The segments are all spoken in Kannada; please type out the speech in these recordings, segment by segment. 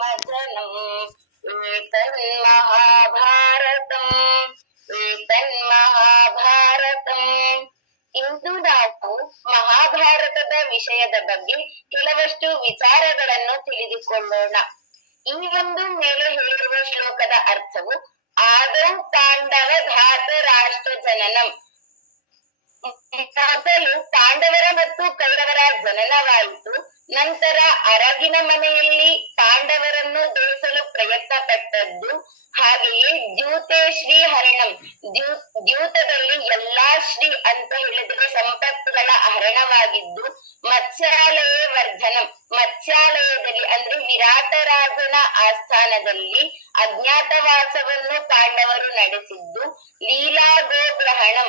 ಮಥನಂ ಏತನ್ಮಹಾಭಾರತಂ ಏತನ್ಮಹಾಭಾರತಂ. ಇಂದು ನಾವು ಮಹಾಭಾರತದ ವಿಷಯದ ಬಗ್ಗೆ ಕೆಲವಷ್ಟು ವಿಚಾರಗಳನ್ನು ತಿಳಿದುಕೊಳ್ಳೋಣ. ಈ ಒಂದು ಮೇಲೆ ಹೇಳಿರುವ ಶ್ಲೋಕದ ಅರ್ಥವು ಆದೌ ಪಾಂಡವ ಧಾತ ರಾಷ್ಟ್ರ ಜನನಂ. ಮೊದಲು ಪಾಂಡವರ ಮತ್ತು ಕೌರವರ ಜನನವಾಯಿತು. ನಂತರ ಅರಗಿನ ಮನೆಯಲ್ಲಿ ಪಾಂಡವರನ್ನು ದೋಸಲು ಪ್ರಯತ್ನ ಪಟ್ಟದ್ದು. ಹಾಗೆಯೇ ದ್ಯೂತೆ ಶ್ರೀ ಹರಣಂ, ದ್ಯೂತದಲ್ಲಿ ಎಲ್ಲಾ ಶ್ರೀ ಅಂತ ಹೇಳಿದರೆ ಸಂಪತ್ತುಗಳ ಹರಣವಾಗಿದ್ದು. ಮತ್ಸ್ಯಾಲಯ ವರ್ಧನಂ, ಮತ್ಸ್ಯಾಲಯದಲ್ಲಿ ಅಂದ್ರೆ ವಿರಾಟರಾಜನ ಆಸ್ಥಾನದಲ್ಲಿ ಅಜ್ಞಾತವಾಸವನ್ನು ಪಾಂಡವರು ನಡೆಸಿದ್ದು. ಲೀಲಾ ಗೋಗ್ರಹಣಂ,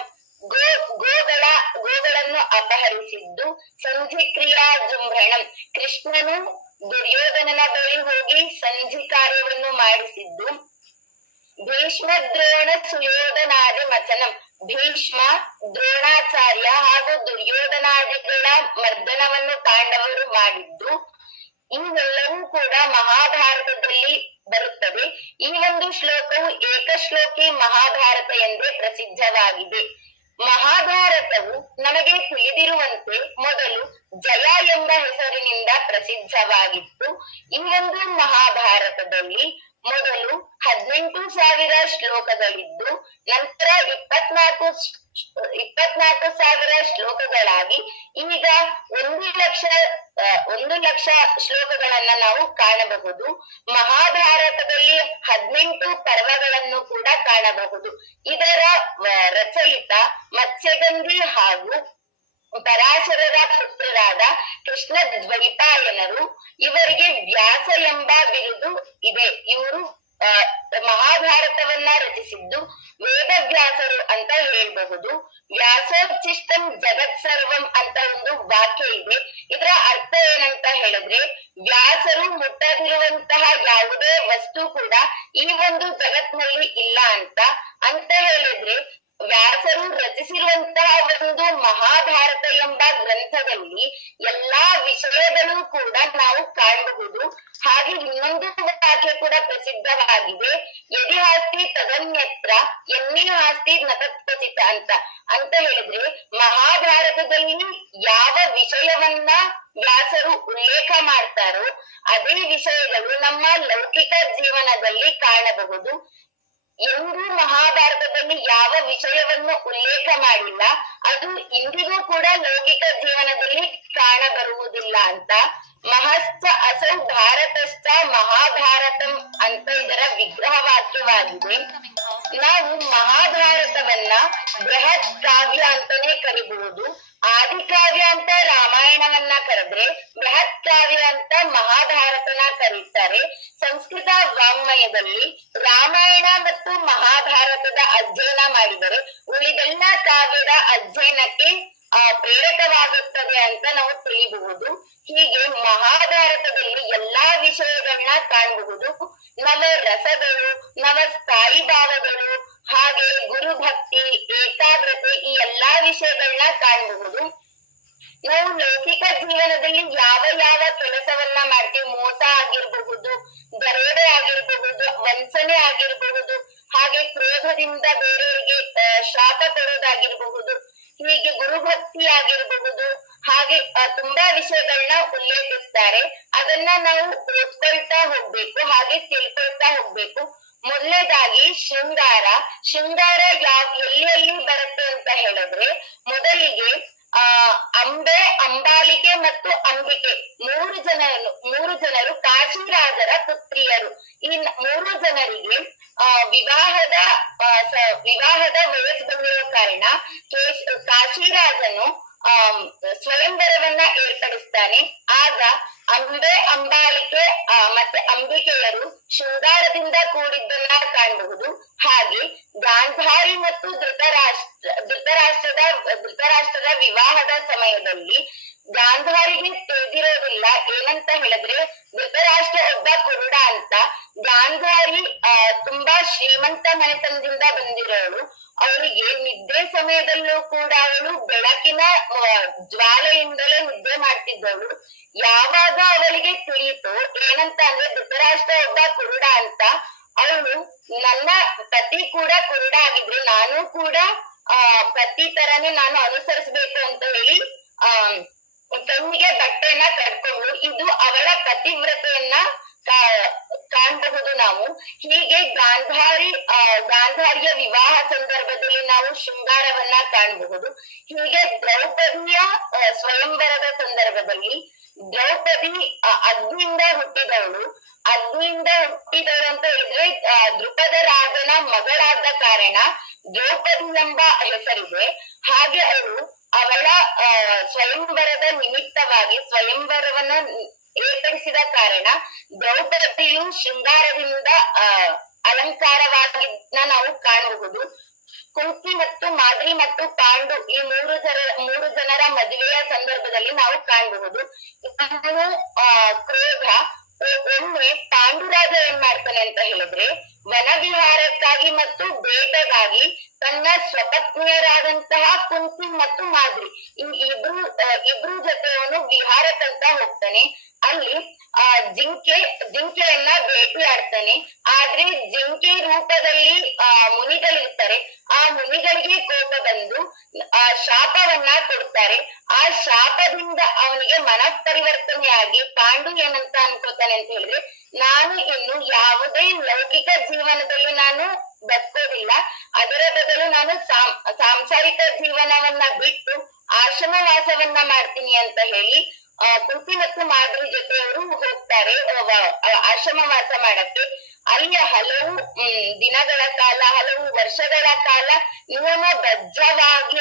ಗೋಗಳನ್ನು ಅಪಹರಿಸಿದ್ದು. ಸಂಧಿಕ್ರಿಯಾ ಜೃಂಭಣಂ, ಕೃಷ್ಣನು ದುರ್ಯೋಧನನ ಬಳಿ ಹೋಗಿ ಸಂಧಿ ಕಾರ್ಯವನ್ನು ಮಾಡಿಸಿದ್ದು. ಭೀಷ್ಮ ದ್ರೋಣ ಸುಯೋಧನಾದಿ ಮಥನಂ, ಭೀಷ್ಮ ದ್ರೋಣಾಚಾರ್ಯ ಹಾಗೂ ದುರ್ಯೋಧನಾದಿಗಳ ಮರ್ದನವನ್ನು ಪಾಂಡವರು ಮಾಡಿದ್ದು. ಇವೆಲ್ಲವೂ ಕೂಡ ಮಹಾಭಾರತದಲ್ಲಿ ಬರುತ್ತದೆ. ಈ ಒಂದು ಶ್ಲೋಕವು ಏಕಶ್ಲೋಕಿ ಮಹಾಭಾರತ ಎಂದೇ ಪ್ರಸಿದ್ಧವಾಗಿದೆ. ಮಹಾಭಾರತವು ನಮಗೆ ತಿಳಿದಿರುವಂತೆ ಮೊದಲು ಜಯ ಎಂಬ ಹೆಸರಿನಿಂದ ಪ್ರಸಿದ್ಧವಾಗಿತ್ತು. ಈ ಒಂದು ಮಹಾಭಾರತದಲ್ಲಿ ಮೊದಲು 18,000 ಶ್ಲೋಕಗಳಿದ್ದು ನಂತರ 24,000 ಶ್ಲೋಕಗಳಾಗಿ ಈಗ 1,00,000 ಶ್ಲೋಕಗಳನ್ನ ನಾವು ಕಾಣಬಹುದು. ಮಹಾಭಾರತದಲ್ಲಿ 18 ಪರ್ವಗಳನ್ನು ಕೂಡ ಕಾಣಬಹುದು. ಇದರ ರಚಯಿತ ಮತ್ಸ್ಯಗಂಧಿ ಹಾಗೂ ಪರಾಶರರ ಪುತ್ರರಾದ ಕೃಷ್ಣ ದ್ವೈಪಾಯನರು. ಇವರಿಗೆ ವ್ಯಾಸ ಎಂಬ ಬಿರುದು ಇದೆ. ಇವರು ಮಹಾಭಾರತವನ್ನ ರಚಿಸಿದ್ದು ವೇದವ್ಯಾಸರು ಅಂತ ಹೇಳ್ಬಹುದು. ವ್ಯಾಸೋಚ್ಚಿಷ್ಟಂ ಜಗತ್ ಸರ್ವಂ ಅಂತ ಒಂದು ವಾಕ್ಯ ಇದೆ. ಇದರ ಅರ್ಥ ಏನಂತ ಹೇಳಿದ್ರೆ, ವ್ಯಾಸರು ಮುಟ್ಟದಿರುವಂತಹ ಯಾವುದೇ ವಸ್ತು ಕೂಡ ಈ ಒಂದು ಜಗತ್ನಲ್ಲಿ ಇಲ್ಲ ಅಂತ ಹೇಳಿದ್ರೆ, ವ್ಯಾಸರು ರಚಿಸಿರುವಂತಹ ಒಂದು ಮಹಾಭಾರತ ಎಂಬ ಗ್ರಂಥದಲ್ಲಿ ಎಲ್ಲಾ ವಿಷಯಗಳು ಕೂಡ ನಾವು ಕಾಣಬಹುದು. ಹಾಗೆ ಇನ್ನೊಂದು ವಾಕ್ಯ ಕೂಡ ಪ್ರಸಿದ್ಧವಾಗಿದೆ, ಯದಿ ಹಾಸ್ತಿ ತದನ್ಯತ್ರ ಎನ್ನಿ ಹಾಸ್ತಿ ನತತ್ವಚಿತ ಅಂತ ಹೇಳಿದ್ರೆ, ಮಹಾಭಾರತದಲ್ಲಿ ಯಾವ ವಿಷಯವನ್ನ ವ್ಯಾಸರು ಉಲ್ಲೇಖ ಮಾಡ್ತಾರೋ ಅದೇ ವಿಷಯಗಳು ನಮ್ಮ ಲೌಕಿಕ ಜೀವನದಲ್ಲಿ ಕಾಣಬಹುದು. ಎಂದೂ ಮಹಾಭಾರತದಲ್ಲಿ ಯಾವ ವಿಷಯವನ್ನು ಉಲ್ಲೇಖ ಮಾಡಿಲ್ಲ, ಅದು ಇಂದಿಗೂ ಕೂಡ ಲೌಕಿಕ ಜೀವನದಲ್ಲಿ ಕಾಣಬರುವುದಿಲ್ಲ ಅಂತ. ಮಹಶ್ಚ ಅಸೌ ಭಾರತಶ್ಚ ಮಹಾಭಾರತಂ ಅಂತ ಇದರ ವಿಗ್ರಹ ವಾಕ್ಯವಾಗಿದೆ. ನಾವು ಮಹಾಭಾರತವನ್ನ ಬೃಹತ್ ಕಾವ್ಯ ಅಂತಾನೆ ಕರಿಬಹುದು. ಆದಿಕಾವ್ಯ ಅಂತ ರಾಮಾಯಣವನ್ನ ಕರೆದ್ರೆ, ಬೃಹತ್ ಕಾವ್ಯ ಅಂತ ಮಹಾಭಾರತನ ಕರೀತಾರೆ. ಸಂಸ್ಕೃತ ವಾಂಗ್ಮಯದಲ್ಲಿ ರಾಮಾಯಣ ಮತ್ತು ಮಹಾಭಾರತದ ಅಧ್ಯಯನ ಮಾಡಿದರೆ ಉಳಿದೆಲ್ಲ ಕಾವ್ಯದ ಅಧ್ಯಯನಕ್ಕೆ ಪ್ರೇರಕವಾಗುತ್ತದೆ ಅಂತ ನಾವು ತಿಳಿಯಬಹುದು. ಹೀಗೆ ಮಹಾಭಾರತದಲ್ಲಿ ಎಲ್ಲಾ ವಿಷಯಗಳನ್ನ ಕಾಣಬಹುದು. ನವ ರಸಗಳು, ನವ ಸ್ಥಾಯಿ ಭಾವಗಳು, ಹಾಗೆ ಗುರುಭಕ್ತಿ, ಏಕಾಗ್ರತೆ, ಈ ಎಲ್ಲಾ ವಿಷಯಗಳನ್ನ ಕಾಣಬಹುದು. ನಾವು ಲೌಕಿಕ ಜೀವನದಲ್ಲಿ ಯಾವ ಯಾವ ಕೆಲಸವನ್ನ ಮಾಡ್ತೀವಿ, ಮೋಸ ಆಗಿರಬಹುದು, ದರೋಡೆ ಆಗಿರಬಹುದು, ವಂಚನೆ ಆಗಿರಬಹುದು, ಹಾಗೆ ಕ್ರೋಧದಿಂದ ಬೇರೆಯವರಿಗೆ ಶಾಪ ಕೊಡೋದಾಗಿರಬಹುದು, ಹೀಗೆ ಗುರುಭಕ್ತಿ ಆಗಿರಬಹುದು, ಹಾಗೆ ತುಂಬಾ ವಿಷಯಗಳನ್ನ ಉಲ್ಲೇಖಿಸ್ತಾರೆ. ಅದನ್ನ ನಾವು ಓದ್ಕೊಳ್ತಾ ಹೋಗ್ಬೇಕು, ಹಾಗೆ ತಿಳ್ಕೊಳ್ತಾ ಹೋಗ್ಬೇಕು. ಮೊದಲನೇದಾಗಿ ಶೃಂಗಾರ ಎಲ್ಲಿ ಬರುತ್ತೆ ಅಂತ ಹೇಳಿದ್ರೆ, ಮೊದಲಿಗೆ ಅಂಬೆ, ಅಂಬಾಲಿಕೆ ಮತ್ತು ಅಂಬಿಕೆ ಮೂರು ಜನರು ಕಾಶಿರಾಜರ ಪುತ್ರಿಯರು. ಈ 3 ಜನರಿಗೆ ವಿವಾಹದ ವಯಸ್ಸು ಬಂದಿರೋ ಕಾರಣ ಕಾಶಿರಾಜನು ಸ್ವಯಂವರವನ್ನ ಏರ್ಪಡಿಸ್ತಾನೆ. ಆಗ ಅಂಬೆ, ಅಂಬಾಲಿಕೆ ಮತ್ತೆ ಅಂಬಿಕೆಯರು ಶೃಂಗಾರದಿಂದ ಕೂಡಿದ್ದನ್ನ ಕಾಣಬಹುದು. ಹಾಗೆ ಗಾಂಧಾರಿ ಮತ್ತು ಧೃತರಾಷ್ಟ್ರದ ವಿವಾಹದ ಸಮಯದಲ್ಲಿ ಗಾಂಧಾರಿಗೆ ತಿಳಿದಿರೋದಿಲ್ಲ ಏನಂತ ಹೇಳಿದ್ರೆ, ಧೃತರಾಷ್ಟ್ರ ಒಬ್ಬ ಕುರುಡ ಅಂತ. ಗಾಂಧಾರಿ ತುಂಬಾ ಶ್ರೀಮಂತ ಮನೆತನದಿಂದ ಬಂದಿರೋಳು. ಅವರಿಗೆ ನಿದ್ದೆ ಸಮಯದಲ್ಲೂ ಕೂಡ ಅವಳು ಬೆಳಕಿನ ಜ್ವಾಲೆಯಿಂದಲೇ ನಿದ್ದೆ ಮಾಡ್ತಿದ್ದವಳು. ಯಾವಾಗ ಅವಳಿಗೆ ತಿಳಿಯಿತು ಏನಂತ ಅಂದ್ರೆ ಧೃತರಾಷ್ಟ್ರ ಒಬ್ಬ ಕುರುಡ ಅಂತ, ಅವಳು ನನ್ನ ಪತಿ ಕೂಡ ಕುರುಡ ಆಗಿದ್ರೆ ನಾನು ಕೂಡ ಪತಿ ತರನೇ ನಾನು ಅನುಸರಿಸಬೇಕು ಅಂತ ಹೇಳಿ ಕಣ್ಣಿಗೆ ಬಟ್ಟೆಯನ್ನ ಕಟ್ಕೊಂಡು, ಇದು ಅವಳ ಪತಿವ್ರತೆಯನ್ನ ಕಾಣಬಹುದು ನಾವು. ಹೀಗೆ ಗಾಂಧಾರಿಯ ವಿವಾಹ ಸಂದರ್ಭದಲ್ಲಿ ನಾವು ಶೃಂಗಾರವನ್ನ ಕಾಣಬಹುದು. ಹೀಗೆ ದ್ರೌಪದಿಯ ಸ್ವಯಂವರದ ಸಂದರ್ಭದಲ್ಲಿ ದ್ರೌಪದಿ ಅಗ್ನಿಯಿಂದ ಹುಟ್ಟಿದವಳು ಅಂತ ಹೇಳಿದ್ರೆ ದ್ರುಪದ ರಾಜನ ಮಗಳಾದ ಕಾರಣ ದ್ರೌಪದಿ ಎಂಬ ಹೆಸರಿದೆ. ಹಾಗೆ ಅವಳ ಸ್ವಯಂವರದ ನಿಮಿತ್ತವಾಗಿ ಸ್ವಯಂವರವನ್ನ ಏರ್ಪಡಿಸಿದ ಕಾರಣ ದ್ರೌಪದಿಯು ಶೃಂಗಾರದಿಂದ ಅಲಂಕಾರವಾಗಿದ್ದ ನಾವು ಕಾಣಬಹುದು. ಕುಂತಿ ಮತ್ತು ಮಾದ್ರಿ ಮತ್ತು ಪಾಂಡು ಈ ಮೂರು ಜನರ ಮದುವೆಯ ಸಂದರ್ಭದಲ್ಲಿ ನಾವು ಕಾಣಬಹುದು. ಇನ್ನು ಕ್ರೋಧ ಒಮ್ಮೆ ಪಾಂಡುರಾಜ ಏನ್ ಮಾಡ್ತಾನೆ ಅಂತ ಹೇಳಿದ್ರೆ ವನವಿಹಾರಕ್ಕಾಗಿ ಮತ್ತು ಬೇಟೆಗಾಗಿ ತನ್ನ ಸ್ವಪತ್ನಿಯರಾದಂತಹ ಕುಂತಿ ಮತ್ತು ಮಾದ್ರಿ ಇಬ್ರು ಜೊತೆ ಅವನು ವಿಹಾರಕ್ಕಂತ ಹೋಗ್ತಾನೆ. ಅಲ್ಲಿ ಜಿಂಕೆಯನ್ನ ಭೇಟಿ ಆಡ್ತಾನೆ. ಆದ್ರೆ ಜಿಂಕೆ ರೂಪದಲ್ಲಿ ಮುನಿಗಳಿರ್ತಾರೆ. ಆ ಮುನಿಗಳಿಗೆ ಕೋಪ ಬಂದು ಶಾಪವನ್ನ ಕೊಡ್ತಾರೆ. ಆ ಶಾಪದಿಂದ ಅವನಿಗೆ ಮನಃಪರಿವರ್ತನೆಯಾಗಿ ಪಾಂಡು ಏನಂತ ಅನ್ಕೋತಾನೆ ಅಂತ ಹೇಳಿದ್ರೆ, ನಾನು ಇನ್ನು ಯಾವುದೇ ಲೌಕಿಕ ಜೀವನದಲ್ಲಿ ನಾನು ಬದುಕೋದಿಲ್ಲ, ಅದರ ಬದಲು ನಾನು ಸಾಂಸಾರಿಕ ಜೀವನವನ್ನ ಬಿಟ್ಟು ಆಶ್ರಮವಾಸವನ್ನ ಮಾಡ್ತೀನಿ ಅಂತ ಹೇಳಿ ಕುಂತಿ ಮತ್ತು ಮಾದ್ರಿ ಜೊತೆ ಅವರು ಹೋಗ್ತಾರೆ ಆಶ್ರಮವಾಸ ಮಾಡಕ್ಕೆ. ಅಲ್ಲಿ ಹಲವು ದಿನಗಳ ಕಾಲ, ಹಲವು ವರ್ಷಗಳ ಕಾಲ ನಿಯಮಬದ್ಧವಾಗಿ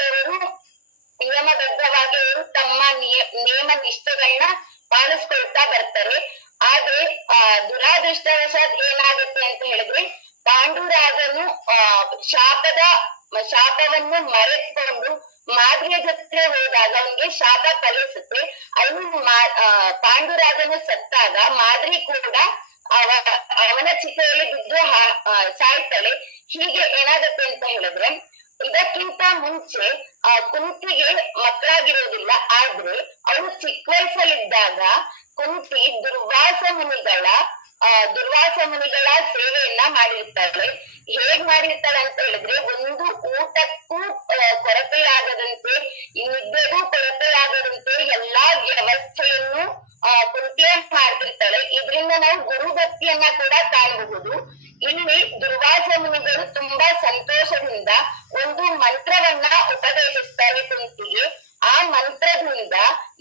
ಅವರು ತಮ್ಮ ನಿಯಮ ನಿಷ್ಠೆಗಳನ್ನ ಪಾಲಿಸ್ಕೊಳ್ತಾ ಬರ್ತಾರೆ. ಆದ್ರೆ ದುರಾದೃಷ್ಟವಶಾತ್ ಏನಾಗುತ್ತೆ ಅಂತ ಹೇಳಿದ್ರೆ ಪಾಂಡುರಾಜನು ಶಾಪವನ್ನು ಮರೆತ್ಕೊಂಡು ಮಾದ್ರಿಯ ಜೊತೆ ಹೋದಾಗ ಅವನಿಗೆ ಶಾಪ ಫಲಿಸುತ್ತೆ. ಪಾಂಡುರಾಜನು ಸತ್ತಾಗ ಮಾದ್ರಿ ಕೂಡ ಅವನ ಚಿತೆಯಲ್ಲಿ ಬಿದ್ದು ಸಾಯ್ತಾಳೆ. ಹೀಗೆ ಏನಾಗುತ್ತೆ ಅಂತ ಹೇಳಿದ್ರೆ ಇದಕ್ಕಿಂತ ಮುಂಚೆ ಕುಂತಿಗೆ ಮಕ್ಕಳಾಗಿರೋದಿಲ್ಲ. ಆದ್ರೆ ಅವಳು ಚಿಕ್ಕ ವಯಸ್ಸಲ್ಲಿದ್ದಾಗ ಕುಂತಿ ದುರ್ವಾಸ ಮುನಿಗಳ ಸೇವೆಯನ್ನ ಮಾಡಿರ್ತಾಳೆ. ಹೇಗ್ ಮಾಡಿರ್ತಾಳೆ ಅಂತ ಹೇಳಿದ್ರೆ ಒಂದು ಊಟಕ್ಕೂ ಕೊರತೆಯಾಗದಂತೆ, ನಿದ್ದೆಗೂ ಕೊರತೆಯಾಗದಂತೆ ಎಲ್ಲಾ ವ್ಯವಸ್ಥೆಯನ್ನು ಕುಂತಿಯೇ ಮಾಡ್ತಿರ್ತಾಳೆ. ಇದರಿಂದ ನಾವು ಗುರುಭಕ್ತಿಯನ್ನ ಕೂಡ ಕಾಣಬಹುದು. ಇಲ್ಲಿ ದುರ್ವಾಸ ಮುನಿಗಳು ತುಂಬಾ ಸಂತೋಷದಿಂದ ಒಂದು ಮಂತ್ರವನ್ನ ಉಪದೇಶಿಸ್ತಾರೆ ಕುಂತಿಗೆ. ಆ ಮಂತ್ರದಿಂದ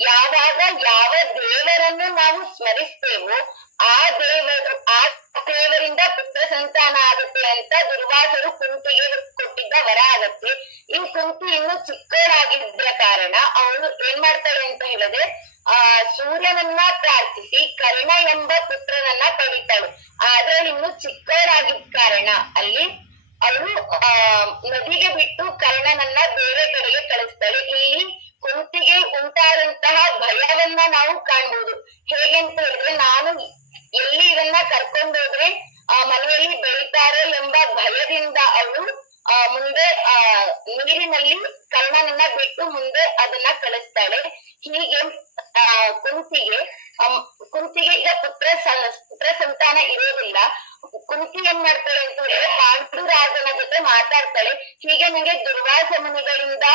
ಯಾವಾಗ ಯಾವ ದೇವರನ್ನು ನಾವು ಸ್ಮರಿಸ್ತೇವೋ ಆ ದೇವರಿಂದ ಪುತ್ರ ಸಂತಾನ ಆಗುತ್ತೆ ಅಂತ ದುರ್ವಾಸರು ಕುಂತಿಗೆ ಕೊಟ್ಟಿದ್ದ ವರ ಆಗತ್ತೆ. ಈ ಕುಂತಿ ಇನ್ನು ಚಿಕ್ಕವಳಾಗಿದ್ದ ಕಾರಣ ಅವಳು ಏನ್ ಮಾಡ್ತಾಳೆ ಅಂತ ಹೇಳಿದ್ರೆ ಸೂರ್ಯನನ್ನ ಪ್ರಾರ್ಥಿಸಿ ಕರ್ಣ ಎಂಬ ಪುತ್ರನನ್ನ ಪಡಿತಾಳೆ. ಆದ್ರೆ ಇನ್ನು ಚಿಕ್ಕವಳಾಗಿದ್ದ ಕಾರಣ ಅಲ್ಲಿ ಅವಳು ನದಿಗೆ ಬಿಟ್ಟು ಕರ್ಣನನ್ನ ಬೇರೆ ಕಡೆಗೆ ಕಳಿಸ್ತಾಳೆ. ಇಲ್ಲಿ ಕುಂತಿಗೆ ಉಂಟಾದಂತಹ ಭಯವನ್ನ ನಾವು ಕಾಣ್ಬೋದು. ಹೇಗೆ ಅಂತ ಹೇಳಿದ್ರೆ ನಾನು ಎಲ್ಲಿ ಇವನ್ನ ಕರ್ಕೊಂಡೋದ್ರೆ ಮನೆಯಲ್ಲಿ ಬೆಳಿತಾರೋ ಎಂಬ ಭಯದಿಂದ ಅವಳು ಮುಂದೆ ನೀರಿನಲ್ಲಿ ಕರ್ಣನನ್ನ ಬಿಟ್ಟು ಮುಂದೆ ಅದನ್ನ ಕಳಿಸ್ತಾಳೆ. ಹೀಗೆ ಕುಂತಿಗೆ ಈಗ ಪುತ್ರ ಸಂತಾನ ಇರೋದಿಲ್ಲ. ಕುಂತಿ ಏನ್ ಮಾಡ್ತಾಳೆ ಅಂತ ಹೇಳಿದ್ರೆ ಪಾಂಡುರಾಜನ ಜೊತೆ ಮಾತಾಡ್ತಾಳೆ. ಹೀಗೆ ನಂಗೆ ದುರ್ವಾಸ ಮುನಿಗಳಿಂದ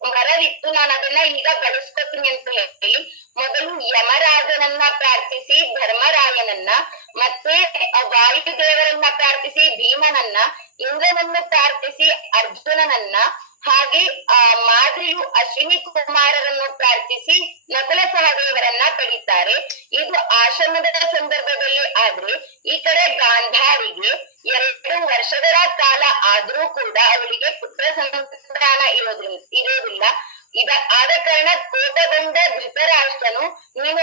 ವರವಿತ್ತು, ನಾನು ಅದನ್ನ ಈಗ ಬಳಸ್ಕೊತೀನಿ ಅಂತ ಹೇಳಿ ಮೊದಲು ಯಮರಾಜನನ್ನ ಪ್ರಾರ್ಥಿಸಿ ಧರ್ಮರಾಯನನ್ನ, ಮತ್ತೆ ವಾಯುದೇವರನ್ನ ಪ್ರಾರ್ಥಿಸಿ ಭೀಮನನ್ನ, ಇಂದ್ರನನ್ನು ಪ್ರಾರ್ಥಿಸಿ ಅರ್ಜುನನನ್ನ, ಹಾಗೆ ಮಾದ್ರಿಯು ಅಶ್ವಿನಿ ಕುಮಾರರನ್ನು ಪ್ರಾರ್ಥಿಸಿ ನಕುಲ ಸಹದೇವರನ್ನ ಪಡಿತಾರೆ. ಇದು ಆಶ್ರಮದ ಸಂದರ್ಭದಲ್ಲಿ. ಆದ್ರೆ ಈ ಕಡೆ ಗಾಂಧಾರಿಗೆ 2 ವರ್ಷಗಳ ಕಾಲ ಆದ್ರೂ ಕೂಡ ಅವಳಿಗೆ ಪುತ್ರ ಸಂತಾನ ಇರೋದಿಲ್ಲ. ಆದ ಕಾರಣ ಕೋಪಗೊಂಡ ಧೃತರಾಷ್ಟ್ರನು ನೀನು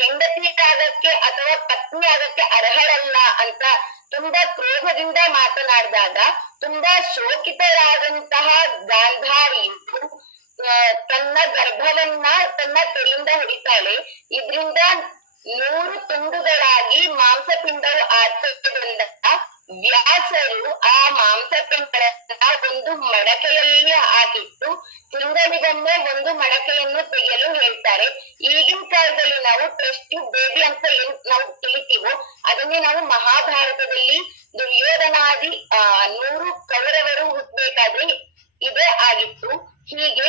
ಹೆಂಡತಿ ಆಗಕ್ಕೆ ಅಥವಾ ಪತ್ನಿ ಆಗಕ್ಕೆ ಅರ್ಹಳಲ್ಲ ಅಂತ ತುಂಬಾ ಕ್ರೋಧದಿಂದ ಮಾತನಾಡಿದಾಗ ತುಂಬಾ ಶೋಕಿತರಾದಂತಹ ಗಾಂಧಾರಿಯು ತನ್ನ ಗರ್ಭವನ್ನ ತನ್ನ ಕೈಯಿಂದ ಹೊಡಿತಾಳೆ. ಇದ್ರಿಂದ 100 ತುಂಡುಗಳಾಗಿ ಮಾಂಸಪಿಂಡವು ಆಚೆ ಬಂದಾಗ ವ್ಯಾಸರು ಆ ಮಾಂಸಪಿಂಡಗಳನ್ನ ಒಂದು ಮಡಕೆಯಲ್ಲಿ ಹಾಕಿಟ್ಟು ತಿಂಗಳಿಗೊಮ್ಮೆ ಒಂದು ಮಡಕೆಯನ್ನು ತೆಗೆಯಲು ಹೇಳ್ತಾರೆ. ಈಗಿನ ಕಾಲದಲ್ಲಿ ನಾವು ಟೆಸ್ಟ್ ಟ್ಯೂಬ್ ಬೇಬಿ ಅಂತ ಏನ್ ನಾವು ತಿಳಿತೀವೋ ಅದನ್ನೇ ನಾವು ಮಹಾಭಾರತದಲ್ಲಿ ದುರ್ಯೋಧನಾದಿ 100 ಕೌರವರು ಹುಟ್ಟಬೇಕಾದ್ರೆ ಇದೇ ಆಗಿತ್ತು. ಹೀಗೆ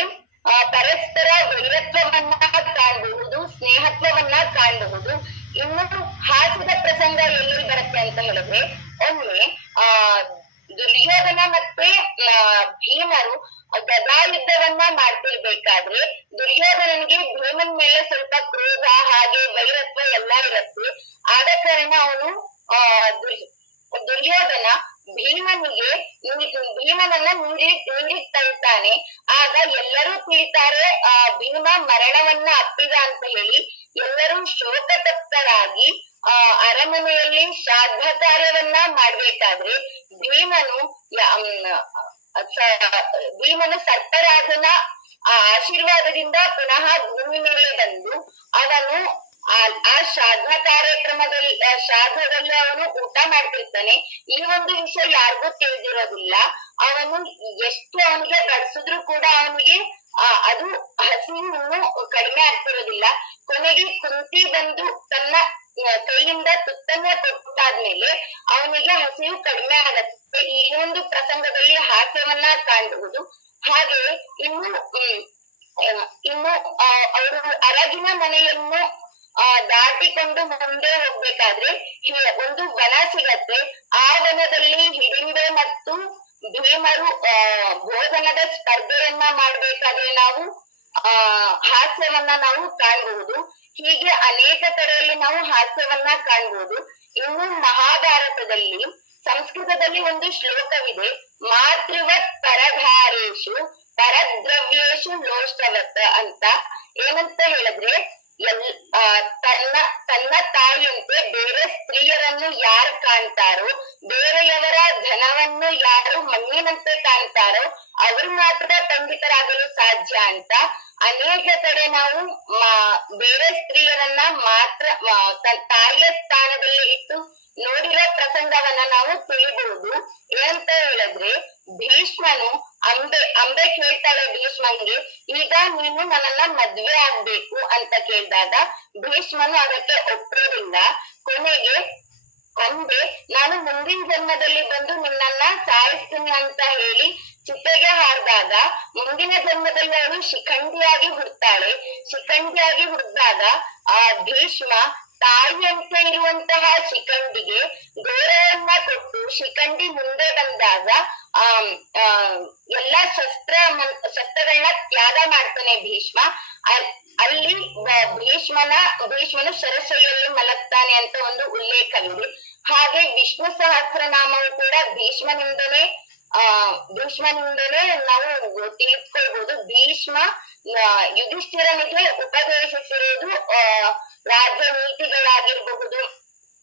ಪರಸ್ಪರ ವೈರತ್ವವನ್ನ ಕಾಣಬಹುದು, ಸ್ನೇಹತ್ವವನ್ನ ಕಾಣಬಹುದು. ಇನ್ನು ಹಾಸ್ಯದ ಪ್ರಸಂಗ ಎಲ್ಲಿ ಬರುತ್ತೆ ಅಂತ ಹೇಳಿದ್ರೆ, ಒಮ್ಮೆ ದುರ್ಯೋಧನ ಮತ್ತೆ ಭೀಮರು ಗದಾ ಯುದ್ಧವನ್ನ ಮಾಡ್ತಿರ್ಬೇಕಾದ್ರೆ ದುರ್ಯೋಧನನಿಗೆ ಭೀಮನ್ ಮೇಲೆ ಸ್ವಲ್ಪ ಕ್ರೋಧ ಹಾಗೆ ವೈರತ್ವ ಎಲ್ಲಾ ಇರುತ್ತೆ. ಆದ ಕಾರಣ ಅವನು ದುರ್ಯೋಧನ ಭೀಮನನ್ನ ನೀರಿ ತಳ್ತಾನೆ. ಆಗ ಎಲ್ಲರೂ ತಿಳಿತಾರೆ ಭೀಮ ಮರಣವನ್ನ ಅಪ್ಪಿದ ಅಂತ ಹೇಳಿ. ಎಲ್ಲರೂ ಶೋಕತಪ್ತರಾಗಿ ಅರಮನೆಯಲ್ಲಿ ಶ್ರಾದ್ದ ಕಾರ್ಯವನ್ನ ಮಾಡ್ಬೇಕಾದ್ರೆ ಭೀಮನು ಸರ್ಪರಾಜನ ಆಶೀರ್ವಾದದಿಂದ ಪುನಃ ಭೂಮಿ ಮೇಲೆ ಬಂದು ಅವನು ಆ ಶ್ರಾದ್ದ ಶ್ರಾದ್ದದಲ್ಲಿ ಅವನು ಊಟ ಮಾಡ್ತಿರ್ತಾನೆ. ಈ ಒಂದು ವಿಷಯ ಯಾರಿಗೂ ತಿಳಿದಿರೋದಿಲ್ಲ. ಅವನು ಎಷ್ಟು ಅವನಿಗೆ ಬಡಿಸಿದ್ರು ಕೂಡ ಅವನಿಗೆ ಅದು ಹಸಿವು ಕಡಿಮೆ ಆಗ್ತಿರೋದಿಲ್ಲ. ಕೊನೆಗೆ ಕುಂತಿ ಬಂದು ತನ್ನ ಕೈಯಿಂದ ತುತ್ತನ್ನ ಕೊಟ್ಟಾದ್ಮೇಲೆ ಅವನಿಗೆ ಹಸಿವು ಕಡಿಮೆ ಆಗತ್ತೆ. ಈ ಒಂದು ಪ್ರಸಂಗದಲ್ಲಿ ಹಾಸ್ಯವನ್ನ ಕಾಣಬಹುದು. ಹಾಗೆ ಇನ್ನು ಅವರು ಅರಗಿನ ಮನೆಯನ್ನು ದಾಟಿಕೊಂಡು ಮುಂದೆ ಹೋಗ್ಬೇಕಾದ್ರೆ ಒಂದು ವನ ಸಿಗತ್ತೆ. ಆ ವನದಲ್ಲಿ ಹಿಡಿಂಬೆ ಮತ್ತು ಭೀಮರು ಭೋಜನದ ಸ್ಪರ್ಧೆಯನ್ನ ಮಾಡ್ಬೇಕಾದ್ರೆ ನಾವು ಹಾಸ್ಯವನ್ನ ನಾವು ಕಾಣಬಹುದು. ಹೀಗೆ ಅನೇಕ ಕಡೆಯಲ್ಲಿ ನಾವು ಹಾಸ್ಯವನ್ನ ಕಾಣಬಹುದು. ಇನ್ನು ಮಹಾಭಾರತದಲ್ಲಿ ಸಂಸ್ಕೃತದಲ್ಲಿ ಒಂದು ಶ್ಲೋಕವಿದೆ, ಮಾತೃವತ್ ಪರಧಾರೇಶು ಪರದ್ರವ್ಯೇಶು ಲೋಷ್ಟವತ್ ಅಂತ. ಏನಂತ ಹೇಳಿದ್ರೆ, ತನ್ನ ತಾಯಿಯಂತೆ ಬೇರೆ ಸ್ತ್ರೀಯರನ್ನು ಯಾರು ಕಾಣ್ತಾರೋ, ಬೇರೆಯವರ ಧನವನ್ನು ಯಾರು ಮಣ್ಣಿನಂತೆ ಕಾಣ್ತಾರೋ ಅವರು ಮಾತ್ರ ಪಂಡಿತರಾಗಲು ಸಾಧ್ಯ ಅಂತ. ಅನೇಕ ಕಡೆ ನಾವು ಬೇರೆ ಸ್ತ್ರೀಯರನ್ನ ಮಾತ್ರ ತಾಯಿಯ ಸ್ಥಾನದಲ್ಲಿ ಇಟ್ಟು ನೋಡಿರೋ ಪ್ರಸಂಗವನ್ನ ನಾವು ತಿಳಿಬಹುದು. ಏನಂತ ಹೇಳಿದ್ರೆ, ಭೀಷ್ಮನು ಅಂಬೆ ಕೇಳ್ತಾಳೆ ಭೀಷ್ಮನ್ಗೆ, ಈಗ ನೀನು ನನ್ನನ್ನ ಮದ್ವೆ ಆಗ್ಬೇಕು ಅಂತ ಕೇಳಿದಾಗ ಭೀಷ್ಮನು ಅದಕ್ಕೆ ಒಪ್ಪೋದಿಲ್ಲ. ಕೊನೆಗೆ ಅಂಬೆ, ನಾನು ಮುಂದಿನ ಜನ್ಮದಲ್ಲಿ ಬಂದು ನಿನ್ನನ್ನ ಸಾಯಿಸ್ತೀನಿ ಅಂತ ಹೇಳಿ ಚಿತೆಗೆ ಹಾರಿದಾಗ ಮುಂದಿನ ಜನ್ಮದಲ್ಲಿ ಅವಳು ಶಿಖಂಡಿಯಾಗಿ ಹುಡ್ತಾಳೆ. ಶಿಖಂಡಿಯಾಗಿ ಹುಡ್ದಾಗ ಭೀಷ್ಮ ತಾಯಿಯಂತೆ ಇರುವಂತಹ ಶಿಖಂಡಿಗೆ ಗೌರವನ್ನ ಕೊಟ್ಟು ಶಿಖಂಡಿ ಮುಂದೆ ಬಂದಾಗ ಎಲ್ಲಾ ಶಸ್ತ್ರಗಳನ್ನ ತ್ಯಾಗ ಮಾಡ್ತಾನೆ ಭೀಷ್ಮ. ಅಲ್ಲಿ ಭೀಷ್ಮನು ಸರಸೆಯಲ್ಲಿ ಮಲಗ್ತಾನೆ ಅಂತ ಒಂದು ಉಲ್ಲೇಖವಿದೆ. ಹಾಗೆ ವಿಷ್ಣು ಸಹಸ್ರನಾಮವು ಕೂಡ ಭೀಷ್ಮನಿಂದನೇ ನಾವು ತಿಳಿದುಕೊಳ್ಬಹುದು. ಭೀಷ್ಮ ಯುಧಿಷ್ಠಿರನಿಗೆ ಉಪದೇಶಿಸಿರುವುದು ರಾಜ್ಯ ನೀತಿಗಳಾಗಿರಬಹುದು.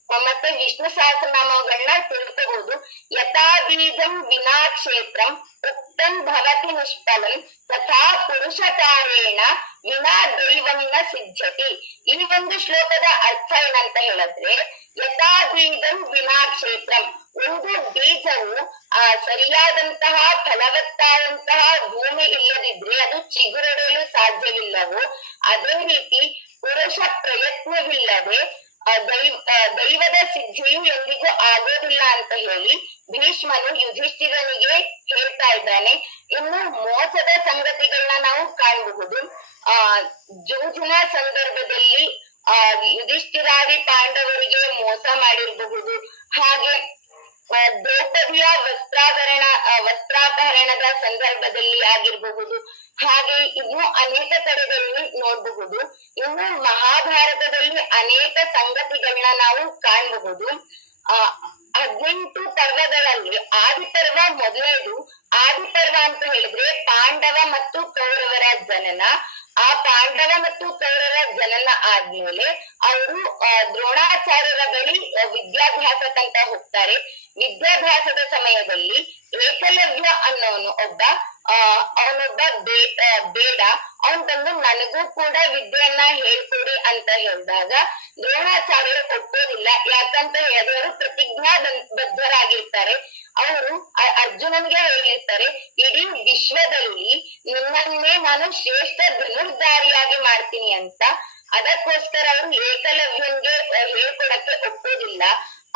ಮತ್ತೆ ವಿಷ್ಣು ಸಹಸ್ರನಾಮಗಳನ್ನ ತಿಳ್ಕೋಬಹುದು. ಯಥಾ ಬೀಜಂ ವಿನಾ ಕ್ಷೇತ್ರಂ ಉಕ್ತಂ ಭವತಿ ನಿಷ್ಫಲಂ ತಥಾ ಪುರುಷಕಾರೇಣ ವಿನಾ ದೈವನ್ನ ಸಿದ್ಧತಿ. ಈ ಒಂದು ಶ್ಲೋಕದ ಅರ್ಥ ಏನಂತ ಹೇಳಿದ್ರೆ, ಯಥಾ ಬೀಜಂ ವಿನಾ ಕ್ಷೇತ್ರಂ, ಒಂದು ಬೀಜವು ಸರಿಯಾದಂತಹ ಫಲವತ್ತಾದಂತಹ ಭೂಮಿ ಇಲ್ಲದಿದ್ರೆ ಅದು ಚಿಗುರೊಡೆಯಲು ಸಾಧ್ಯವಿಲ್ಲವೋ, ಅದೇ ರೀತಿ ಪುರುಷ ಪ್ರಯತ್ನವಿಲ್ಲದೆ ದೈವದ ಸಿದ್ಧಿಯು ಎಂದಿಗೂ ಆಗೋದಿಲ್ಲ ಅಂತ ಹೇಳಿ ಭೀಷ್ಮನು ಯುಧಿಷ್ಠಿರನಿಗೆ ಹೇಳ್ತಾ ಇದ್ದಾನೆ. ಇನ್ನು ಮೋಸದ ಸಂಗತಿಗಳನ್ನ ನಾವು ಕಾಣಬಹುದು. ಜೂಜಿನ ಸಂದರ್ಭದಲ್ಲಿ ಯುಧಿಷ್ಠಿರಾದಿ ಪಾಂಡವರಿಗೆ ಮೋಸ ಮಾಡಿರಬಹುದು. ಹಾಗೆ ದ್ರೌಪದಿಯ ವಸ್ತ್ರಾಪಹರಣದ ಸಂದರ್ಭದಲ್ಲಿ ಆಗಿರಬಹುದು. ಹಾಗೆ ಇನ್ನು ಅನೇಕ ಕಡೆಗಳಲ್ಲಿ ನೋಡಬಹುದು. ಇನ್ನು ಮಹಾಭಾರತದಲ್ಲಿ ಅನೇಕ ಸಂಗತಿಗಳನ್ನ ನಾವು ಕಾಣಬಹುದು. 18 ಪರ್ವಗಳಲ್ಲಿ ಆದಿಪರ್ವ ಮೊದಲನೇದು. ಆದಿಪರ್ವ ಅಂತ ಹೇಳಿದ್ರೆ ಪಾಂಡವ ಮತ್ತು ಕೌರವರ ಜನನ. ಆ ಪಾಂಡವ ಮತ್ತು ಕೌರವರ ಜನನ ಆದ್ಮೇಲೆ ಅವರು ದ್ರೋಣಾಚಾರ್ಯರ ಬಳಿ ವಿದ್ಯಾಭ್ಯಾಸಕ್ಕಂತ ಹೋಗ್ತಾರೆ. ವಿದ್ಯಾಭ್ಯಾಸದ ಸಮಯದಲ್ಲಿ ಏಕಲವ್ಯ ಅನ್ನೋನು ಅವನೊಬ್ಬ ಬೇಡ, ಅವನ್ ಬಂದು ನನಗೂ ಕೂಡ ವಿದ್ಯೆಯನ್ನ ಹೇಳ್ಕೊಡಿ ಅಂತ ಹೇಳಿದಾಗ ದ್ರೋಣಾಚಾರ್ಯರು ಒಪ್ಪೋದಿಲ್ಲ. ಯಾಕಂತ ಹೇಳಿದ್ರೆ ಅವರು ಪ್ರತಿಜ್ಞೆ ಪ್ರತಿಜ್ಞಾಬದ್ಧರಾಗಿರ್ತಾರೆ. ಅವರು ಅರ್ಜುನನ್ಗೆ ಹೇಳಿರ್ತಾರೆ, ಇಡೀ ವಿಶ್ವದಲ್ಲಿ ನಿನ್ನನ್ನೇ ನಾನು ಶ್ರೇಷ್ಠ ಧನುರ್ಧಾರಿಯಾಗಿ ಮಾಡ್ತೀನಿ ಅಂತ. ಅದಕ್ಕೋಸ್ಕರ ಅವರು ಏಕಲವ್ಯನ್ಗೆ ಹೇಳ್ಕೊಡಕ್ಕೆ ಒಪ್ಪೋದಿಲ್ಲ.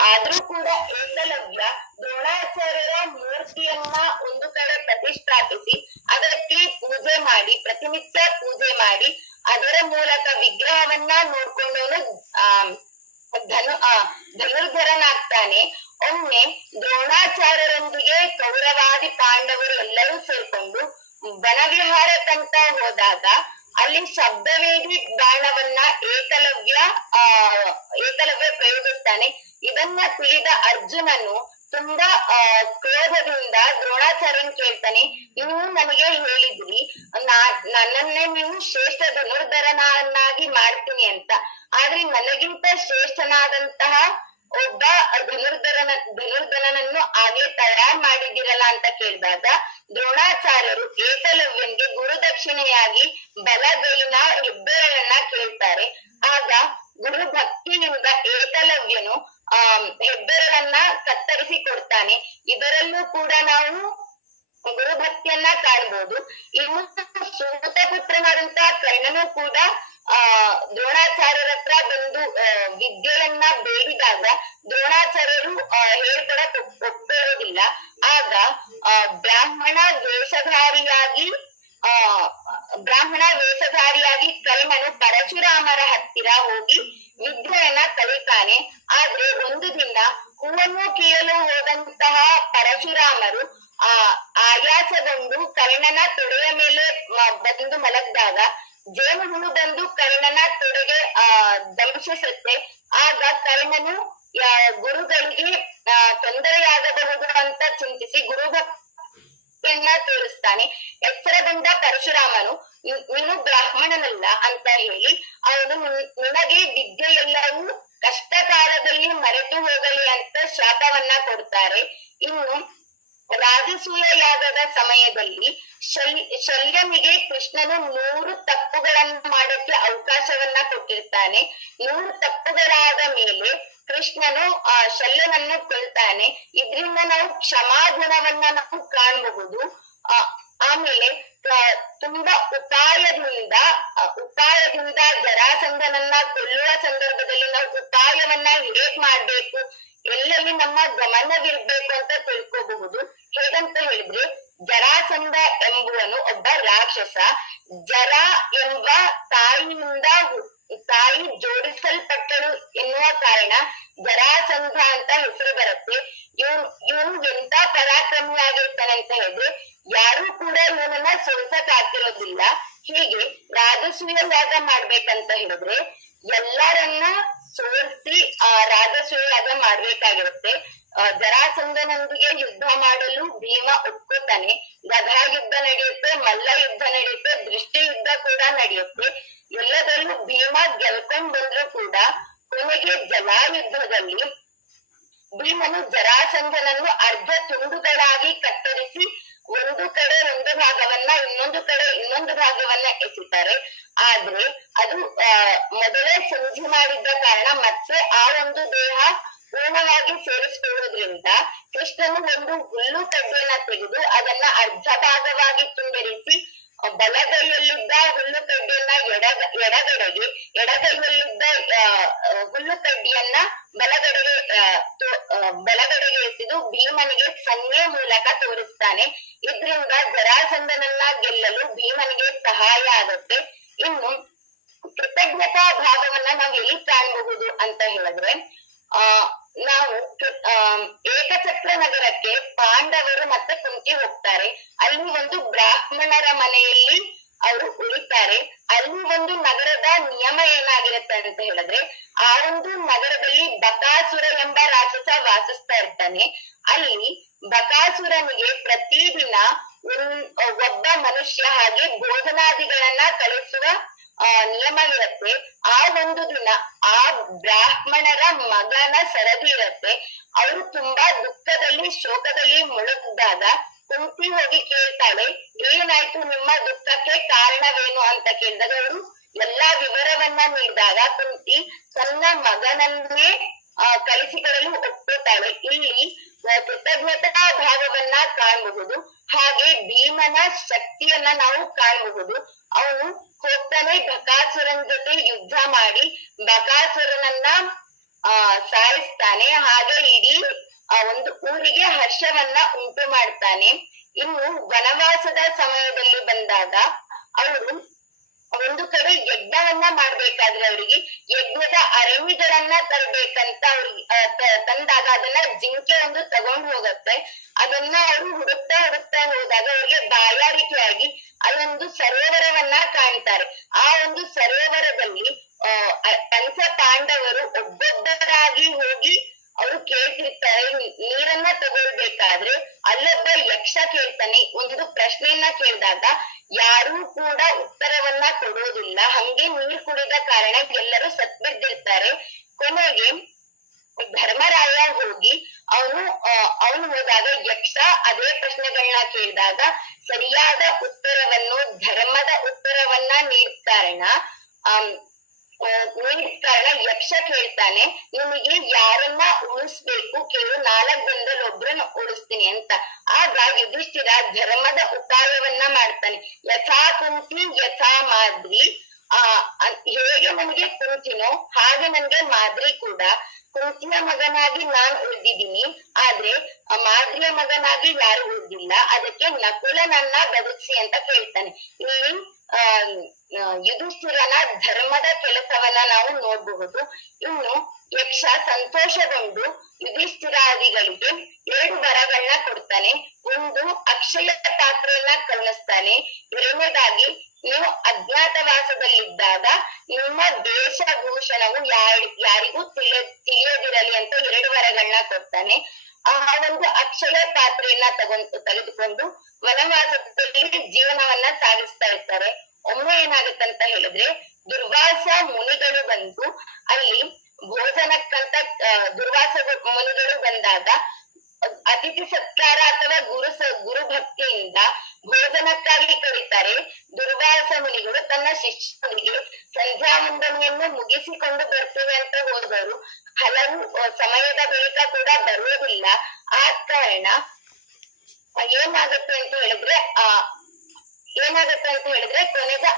ಆದ್ರೂ ಕೂಡ ಏಕಲವ್ಯ ದ್ರೋಣಾಚಾರ್ಯರ ಮೂರ್ತಿಯನ್ನ ಒಂದು ಕಡೆ ಪ್ರತಿಷ್ಠಾಪಿಸಿ ಅದಕ್ಕೆ ಪೂಜೆ ಮಾಡಿ, ಪ್ರತಿನಿತ್ಯ ಪೂಜೆ ಮಾಡಿ, ಅದರ ಮೂಲಕ ವಿಗ್ರಹವನ್ನ ನೋಡ್ಕೊಂಡವನು ಧನುರ್ಧರನಾಗ್ತಾನೆ. ಒಮ್ಮೆ ದ್ರೋಣಾಚಾರ್ಯರೊಂದಿಗೆ ಕೌರವಾದಿ ಪಾಂಡವರು ಎಲ್ಲರೂ ಸೇರ್ಕೊಂಡು ವನವಿಹಾರಕ್ಕಂತ ಹೋದಾಗ ಅಲ್ಲಿ ಶಬ್ದವೇದಿ ಬಾಣವನ್ನ ಏಕಲವ್ಯ ಪ್ರಯೋಗಿಸ್ತಾನೆ. ಇದನ್ನ ತಿಳಿದ ಅರ್ಜುನನು ತುಂಬಾ ಕ್ರೋಧದಿಂದ ದ್ರೋಣಾಚಾರ್ಯನ್ ಕೇಳ್ತಾನೆ, ನೀವು ನನಗೆ ಹೇಳಿದ್ರಿ ನನ್ನನ್ನೇ ನೀವು ಶ್ರೇಷ್ಠ ಧನುರ್ಧರನನ್ನಾಗಿ ಮಾಡ್ತೀನಿ ಅಂತ, ಆದ್ರೆ ನನಗಿಂತ ಶ್ರೇಷ್ಠನಾದಂತಹ ಒಬ್ಬ ಧನುರ್ಧರನನ್ನು ಆಗ್ಲೇ ತಯಾರ್ ಮಾಡಿದಿರಲ್ಲ ಅಂತ ಕೇಳಿದಾಗ ದ್ರೋಣಾಚಾರ್ಯರು ಏಕಲವ್ಯನ್ಗೆ ಗುರುದಕ್ಷಿಣೆಯಾಗಿ ಬಲಗೈನ ಹೆಬ್ಬೆರಳನ್ನ ಕೇಳ್ತಾರೆ. ಆಗ ಗುರು ಭಕ್ತಿಯಿಂದ ಏಕಲವ್ಯನು ಹೆಬ್ಬೆರಳನ್ನ ಕತ್ತರಿಸಿ ಕೊಡ್ತಾನೆ. ಇದರಲ್ಲೂ ಕೂಡ ನಾವು ಗುರುಭಕ್ತಿಯನ್ನ ಕಾಣ್ಬೋದು. ಇನ್ನು ಸೂತಪುತ್ರನಾದಂತಹ ಕರ್ಣನು ಕೂಡ ದ್ರೋಣಾಚಾರ್ಯರ ಹತ್ರ ಬಂದು ವಿದ್ಯೆಯನ್ನ ಬೇಡಿದಾಗ ದ್ರೋಣಾಚಾರ್ಯರು ಹೇಳ್ಕೊಡಕ್ ಒಪ್ಪಿರೋದಿಲ್ಲ. ಆಗ ಬ್ರಾಹ್ಮಣ ವೇಷಧಾರಿಯಾಗಿ ಕರ್ಣನು ಪರಶುರಾಮರ ಹತ್ತಿರ ಹೋಗಿ ವಿದ್ಯೆಯನ್ನ ಕಲಿತಾನೆ. ಆದ್ರೆ ಒಂದು ದಿನ ಹೂವನ್ನು ಕೀಳಲು ಹೋದಂತಹ ಪರಶುರಾಮರು ಆಯಾಸಗೊಂಡು ಕರ್ಣನ ತೊಡೆಯ ಮೇಲೆ ಬಂದು ಮಲಗಿದಾಗ ಜೇನುಹುಳು ಬಂದು ಕರ್ಣನ ತೊಡೆಗೆ ದಂಶಿಸುತ್ತೆ. ಆಗ ಕರ್ಣನು ಗುರುಗಳಿಗೆ ತೊಂದರೆಯಾಗಬಹುದು ಅಂತ ಚಿಂತಿಸಿ ಗುರುಭಕ್ತಿಯನ್ನ ತೋರಿಸ್ತಾನೆ. ಎಚ್ಚರಗೊಂಡ ಪರಶುರಾಮನು ನೀನು ಬ್ರಾಹ್ಮಣನಲ್ಲ ಅಂತ ಹೇಳಿ ಅವನು ನಿನಗೆ ವಿದ್ಯೆಯೆಲ್ಲವೂ ಕಷ್ಟ ಕಾಲದಲ್ಲಿ ಮರೆತು ಹೋಗಲಿ ಅಂತ ಶಾಪವನ್ನ ಕೊಡ್ತಾರೆ. ಇನ್ನು ರಾಜಸೂಯ ಯಾಗದ ಸಮಯದಲ್ಲಿ ಶಲ್ಯನಿಗೆ ಕೃಷ್ಣನು 100 ತಪ್ಪುಗಳನ್ನು ಮಾಡಕ್ಕೆ ಅವಕಾಶವನ್ನ ಕೊಟ್ಟಿರ್ತಾನೆ. 100 ತಪ್ಪುಗಳಾದ ಮೇಲೆ ಕೃಷ್ಣನು ಶಲ್ಯನನ್ನು ಕೊಲ್ತಾನೆ. ಇದ್ರಿಂದ ನಾವು ಕ್ಷಮಾಗುಣವನ್ನ ನಾವು ಕಾಣಬಹುದು. ಆಮೇಲೆ ತುಂಬಾ ಉಪಾಯದಿಂದ ಜರಾಸಂಧನನ್ನ ಕೊಲ್ಲುವ ಸಂದರ್ಭದಲ್ಲಿ ನಾವು ಉಪಾಯವನ್ನ ಹೇಗ್ ಮಾಡ್ಬೇಕು, ಎಲ್ಲೆಲ್ಲಿ ನಮ್ಮ ಗಮನವಿರ್ಬೇಕು ಅಂತ ತಿಳ್ಕೋಬಹುದು. ಹೇಗಂತ ಹೇಳಿದ್ರೆ, ಜರಾಸಂಧ ಎಂಬುವನು ಒಬ್ಬ ರಾಕ್ಷಸ. ಜರ ಎಂಬ ತಾಯಿ ಜೋಡಿಸಲ್ಪಟ್ಟಳು ಎನ್ನುವ ಕಾರಣ ಜರಾಸಂಧ ಅಂತ ಹೆಸರು ಬರುತ್ತೆ. ಇವನು ಎಂತ ಪರಾಕ್ರಮಿಯಾಗಿರ್ತಾನೆ ಅಂತ ಹೇಳಿದ್ರೆ ಯಾರು ಕೂಡ ಇವನನ್ನ ಸೋಲ್ಸಕ್ ಆಗ್ತಿರೋದಿಲ್ಲ. ಹೀಗೆ ರಾಜಸೂಯ ಯಾಗ ಮಾಡ್ಬೇಕಂತ ಹೇಳಿದ್ರೆ ಎಲ್ಲರನ್ನ ಸೋಲ್ಸಿ ರಾಜಸೂಯ ಯಾಗ ಮಾಡ್ಬೇಕಾಗಿರುತ್ತೆ. ಜರಾಸಂಧನೊಂದಿಗೆ ಯುದ್ಧ ಮಾಡಲು ಭೀಮ ಒಪ್ಕೋತಾನೆ. ಗದಾ ಯುದ್ಧ ನಡೆಯುತ್ತೆ, ಮಲ್ಲ ಯುದ್ಧ ನಡೆಯುತ್ತೆ, ದೃಷ್ಟಿ ಯುದ್ಧ ಕೂಡ ನಡೆಯುತ್ತೆ. ಎಲ್ಲದರಲ್ಲೂ ಭೀಮ ಗೆಲ್ಕೊಂಡ್ ಬಂದ್ರು ಕೂಡ ಕೊನೆಗೆ ಜಲಾಯುದ್ಧದಲ್ಲಿ ಭೀಮನು ಜರಾಸಂಧನನ್ನು ಅರ್ಧ ತುಂಡುಗಳಾಗಿ ಕತ್ತರಿಸಿ ಒಂದು ಕಡೆ ಒಂದು ಭಾಗವನ್ನ ಇನ್ನೊಂದು ಭಾಗವನ್ನ ಎಸಿತಾರೆ. ಆದ್ರೆ ಅದು ಮೊದಲೇ ಸಂಧಿ ಮಾಡಿದ್ದ ಕಾರಣ ಮತ್ತೆ ಆ ಒಂದು ದೇಹ ಪೂರ್ಣವಾಗಿ ಸೇರಿಸಿಕೊಳ್ಳೋದ್ರಿಂದ ಕೃಷ್ಣನು ಒಂದು ಹುಲ್ಲು ಕಡ್ಡಿಯನ್ನ ತೆಗೆದು ಅದನ್ನ ಅರ್ಧ ಭಾಗವಾಗಿ ತುಂಡರಿಸಿ ಬಲಗೈಯಲ್ಲಿದ್ದ ಹುಲ್ಲು ಕಡ್ಡಿಯನ್ನ ಎಡಗೈಯಲ್ಲಿದ್ದ ಹುಲ್ಲು ಕಡ್ಡಿಯನ್ನ ಬಲಗಡೆಗೆ ಎಸೆದು ಭೀಮನಿಗೆ ಸಂಜ್ಞೆ ಮೂಲಕ ತೋರಿಸ್ತಾನೆ. ಇದ್ರಿಂದ ಜರಾಸಂಧನನ್ನ ಗೆಲ್ಲಲು ಭೀಮನಿಗೆ ಸಹಾಯ ಆಗುತ್ತೆ. ಇನ್ನು ಕೃತಜ್ಞತಾ ಭಾವವನ್ನ ನಾವು ಎಲ್ಲಿ ಕಾಣಬಹುದು ಅಂತ ಹೇಳಿದ್ರೆ ನಾವು ಏಕಚಕ್ರ ನಗರಕ್ಕೆ ಪಾಂಡವರು ಮತ್ತೆ ಕುಂತಿ ಹೋಗ್ತಾರೆ. ಅಲ್ಲಿ ಒಂದು ಬ್ರಾಹ್ಮಣರ ಮನೆಯಲ್ಲಿ ಅವರು ಉಳಿತಾರೆ. ಅಲ್ಲಿ ಒಂದು ನಗರದ ನಿಯಮ ಏನಾಗಿರುತ್ತೆ ಅಂತ ಹೇಳಿದ್ರೆ ಆ ಒಂದು ನಗರದಲ್ಲಿ ಬಕಾಸುರ ಎಂಬ ರಾಕ್ಷಸ ವಾಸಿಸ್ತಾ ಇರ್ತಾನೆ. ಅಲ್ಲಿ ಬಕಾಸುರನಿಗೆ ಪ್ರತಿದಿನ ಒಬ್ಬ ಮನುಷ್ಯ ಹಾಗೆ ಭೋಜನಾದಿಗಳನ್ನ ಕಳಿಸುವ ನಿಯಮವಿರುತ್ತೆ. ಆ ಒಂದು ದಿನ ಆ ಬ್ರಾಹ್ಮಣರ ಮಗನ ಸರದಿ ಇರುತ್ತೆ. ಅವರು ತುಂಬಾ ದುಃಖದಲ್ಲಿ ಶೋಕದಲ್ಲಿ ಮುಳುಗಿದಾಗ ಕುಂತಿ ಹೋಗಿ ಕೇಳ್ತಾಳೆ, ಏನಾಯ್ತು, ನಿಮ್ಮ ದುಃಖಕ್ಕೆ ಕಾರಣವೇನು ಅಂತ ಕೇಳಿದಾಗ ಅವರು ಎಲ್ಲಾ ವಿವರವನ್ನ ನೀಡಿದಾಗ ಕುಂತಿ ತನ್ನ ಮಗನನ್ನೇ ಕಲಿಸಿಕೊಡಲು ಒಪ್ಪುತ್ತಾಳೆ. ಇಲ್ಲಿ ಕೃತಜ್ಞತಾ ಭಾವವನ್ನ ಕಾಣಬಹುದು. ಹಾಗೆ ಭೀಮನ ಶಕ್ತಿಯನ್ನ ನಾವು ಕಾಣಬಹುದು. ಅವನು ಹೋಗ್ತಾನೆ ಬಕಾಸುರನ ಜೊತೆ ಯುದ್ಧ ಮಾಡಿ ಬಕಾಸುರನನ್ನ ಸಾಯಿಸ್ತಾನೆ. ಹಾಗೆ ಇಡೀ ಒಂದು ಊರಿಗೆ ಹರ್ಷವನ್ನ ಉಂಟು ಮಾಡ್ತಾನೆ. ಇನ್ನು ವನವಾಸದ ಸಮಯದಲ್ಲಿ ಬಂದಾಗ ಅವರು ಒಂದು ಕಡೆ ಯಜ್ಞವನ್ನ ಮಾಡ್ಬೇಕಾದ್ರೆ ಅವರಿಗೆ ಯಜ್ಞದ ಅರಣಿಗಳನ್ನ ತರಬೇಕಂತ ಅವ್ರಿಗೆ ತಂದಾಗ ಅದನ್ನ ಜಿಂಕೆ ಒಂದು ತಗೊಂಡು ಹೋಗತ್ತೆ. ಅದನ್ನ ಅವರು ಹುಡುಕ್ತಾ ಹೋದಾಗ ಅವ್ರಿಗೆ ಬಾಯಾರಿಕೆಯಾಗಿ ಅದೊಂದು ಸರೋವರವನ್ನ ಕಾಣ್ತಾರೆ. ಆ ಒಂದು ಸರೋವರದಲ್ಲಿ ಪಂಚ ಪಾಂಡವರು ಒಬ್ಬೊಬ್ಬರಾಗಿ ಹೋಗಿ ಅವರು ಕೇಳ್ತಿರ್ತಾರೆ ನೀರನ್ನ ತಗೊಳ್ಬೇಕಾದ್ರೆ ಅಲ್ಲೊಬ್ಬ ಯಕ್ಷ ಕೇಳ್ತಾನೆ. ಒಂದು ಪ್ರಶ್ನೆಯನ್ನ ಕೇಳಿದಾಗ ಯಾರೂ ಕೂಡ ಉತ್ತರವನ್ನ ಕೊಡೋದಿಲ್ಲ. ಹಂಗೆ ನೀರ್ ಕುಡಿದ ಕಾರಣ ಎಲ್ಲರೂ ಸತ್ಬಿದ್ದಿರ್ತಾರೆ. ಕೊನೆಗೆ ಧರ್ಮರಾಯ ಹೋಗಿ ಅವನು ಹೋದಾಗ ಯಕ್ಷ ಅದೇ ಪ್ರಶ್ನೆಗಳನ್ನ ಕೇಳಿದಾಗ ಸರಿಯಾದ ಉತ್ತರವನ್ನು ಧರ್ಮದ ಉತ್ತರವನ್ನ ನೀಡಿದ ಕಾರಣ ಯಕ್ಷ ಕೇಳ್ತಾನೆ ನಿಮಗೆ ಯಾರನ್ನ ಉಳಿಸ್ಬೇಕು ಕೇಳು, 4 ಜನರಲ್ಲಿ ಒಬ್ರನ್ನ ಉಳಿಸ್ತೀನಿ ಅಂತ. ಆಗ ಯುಧಿಷ್ಠಿರ ಧರ್ಮದ ಉಪಾಯವನ್ನ ಮಾಡ್ತಾನೆ. ಯಥಾ ಕುಂತಿ ಯಥಾ ಮಾದ್ರಿ, ಹೇಗೆ ನನಗೆ ಕುಂತಿನೋ ಹಾಗೆ ನನ್ಗೆ ಮಾದ್ರಿ ಕೂಡ. ಕುಂತಿಯ ಮಗನಾಗಿ ನಾನು ಉಳಿದಿದ್ದೀನಿ, ಆದ್ರೆ ಮಾದ್ರಿಯ ಮಗನಾಗಿ ಯಾರು ಉಳಿದಿಲ್ಲ. ಅದಕ್ಕೆ ನಕುಲನನ್ನ ಬದುಕಿಸಿ ಅಂತ ಕೇಳ್ತಾನೆ. ಇಲ್ಲಿ ಯುಧಿಷ್ಠಿರನ ಧರ್ಮದ ಕೆಲಸವನ್ನ ನಾವು ನೋಡಬಹುದು. ಇನ್ನು ಯಕ್ಷ ಸಂತೋಷಗೊಂಡು ಯುಧಿಷ್ಠಿರಾದಿಗಳಿಗೆ 2 ವರಗಳನ್ನ ಕೊಡ್ತಾನೆ. ಒಂದು ಅಕ್ಷಯ ಪಾತ್ರೆಯನ್ನ ಕರುಣಿಸ್ತಾನೆ. 2ನೇದಾಗಿ ನೀವು ಅಜ್ಞಾತವಾಸದಲ್ಲಿದ್ದಾಗ ನಿಮ್ಮ ವೇಷಭೂಷಣವು ಯಾರಿಗೂ ತಿಳಿಯದಿರಲಿ ಅಂತ 2 ವರಗಳನ್ನ ಕೊಡ್ತಾನೆ. ಆ ಒಂದು ಅಕ್ಷಯ ಪಾತ್ರೆಯನ್ನ ತೆಗೆದುಕೊಂಡು ವನವಾಸದಲ್ಲಿ ಜೀವನವನ್ನ ಸಾಗಿಸ್ತಾ ಇರ್ತಾರೆ. ಒಮ್ಮೆ ಏನಾಗುತ್ತಂತ ಹೇಳಿದ್ರೆ ದುರ್ವಾಸ ಮುನಿಗಳು ಬಂದು ಅಲ್ಲಿ ಭೋಜನಕ್ಕಂತ ದುರ್ವಾಸ ಮುನಿಗಳು ಬಂದಾಗ ಅತಿಥಿ ಸತ್ಕಾರ ಅಥವಾ ಗುರು ಭಕ್ತಿಯಿಂದ ಭೋಜನಕ್ಕಾಗಿ ಕರೀತಾರೆ. ದುರ್ವಾಸ ಮುನಿಗಳು ತನ್ನ ಶಿಷ್ಯರಿಗೆ ಸಂಧ್ಯಾ ವಂದನೆಯನ್ನು ಮುಗಿಸಿಕೊಂಡು ಬರ್ತೇವೆ ಅಂತ ಹೋದವರು ಹಲವು ಸಮಯದ ಬಳಿಕ ಕೂಡ ಬರುವುದಿಲ್ಲ. ಆ ಕಾರಣ ಏನಾಗುತ್ತೆ ಅಂತ ಹೇಳಿದ್ರೆ ಕೊನೆಗೆ